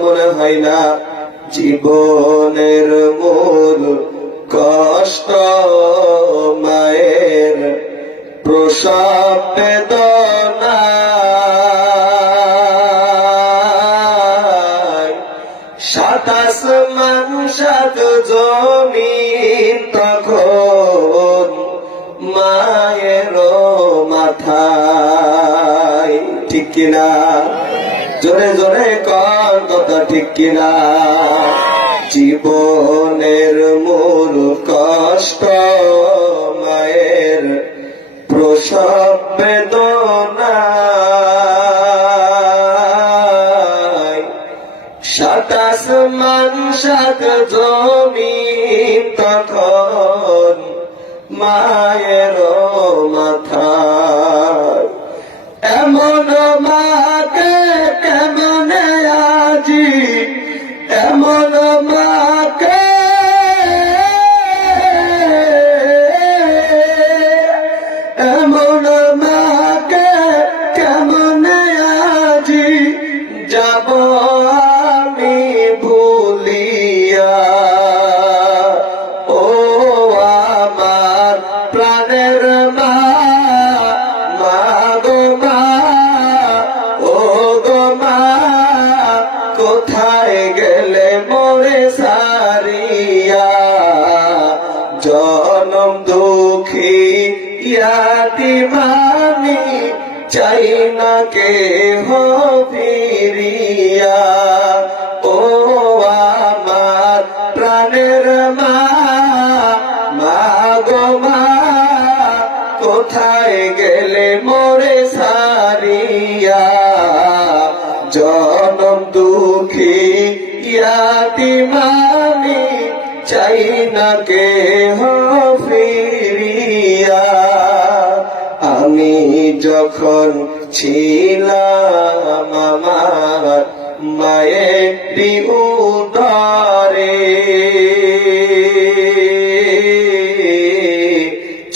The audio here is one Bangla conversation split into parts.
মনে হয় না, জীবনের মূল কষ্ট মায়ের প্রসাদ বেদনা। সাতাশ মান সাত জমিন তখন মায়ের মাথায়, ঠিক কিনা? জোরে জোরে কর কথা ঠিক কিনা। জীবনের মূল কষ্ট মায়ের প্রসব বেদনায় সাতাশ মান সাত জমিন তখন মায়ের মাথায় মামি চাই না কে হো ফিরিয়া। ও আমার প্রাণের মা মা গো মা, কোথায় গেলে মোরে সারিয়া? জনম দুঃখী ইয়াতি মামি চাই না কে হো যখন ছিলাম আমার মায়ের উদারে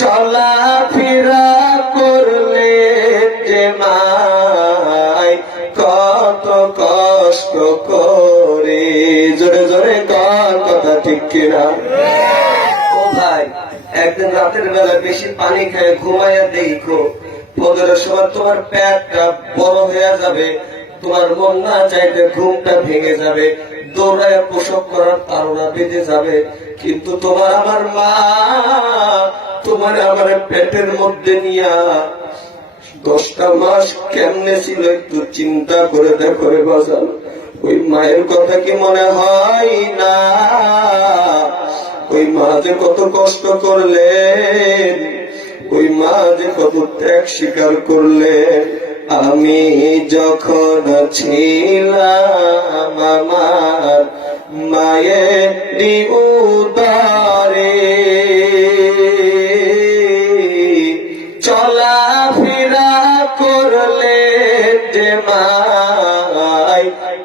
চলা ফিরা করলে যে মায় কত কষ্ট করে। জোরে জোরে কর কথা ঠিক কিনা? একদিন রাতের বেলা বেশি পানি খেয়ে ঘুমাইয়া দেখো। ফজরের সময় তোমার পেটটা বড় হয়ে যাবে। তোমার মন না চাইতে ঘুমটা ভেঙে যাবে। দৌড়ায় প্রসব করার তারা বেঁধে যাবে। কিন্তু তোমার আমার মা, তোমার আমার পেটের মধ্যে নিয়া দশটা মাস কেমনে ছিল একটু চিন্তা করে দেখো রে বাজান ওই মায়ের কথা কি মনে হয় না? ওই মা যে কত কষ্ট করলেন ওই মা যে কত ত্যাগ স্বীকার করলেন আমি যখন ছিলাম আমার মায়ের উদারে চলা ফিরা করলে যে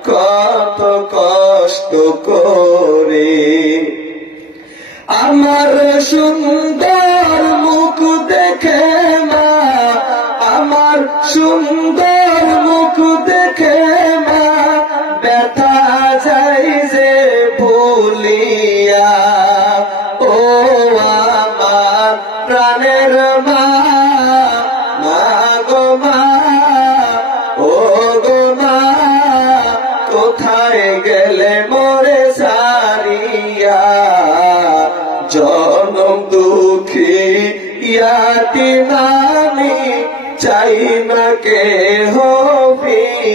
কত কষ্ট করে। আমার সুন্দর সুন্দর মুখ দেখে মা, ব্যথা যাই যে ভুলিয়া। ও আমার প্রাণের মা মা গো মা, ও গো মা, কোথায় গেলে মোরে সারিয়া? জনম দুঃখী ইয়াতি নামি চাই না কে হো ফিরি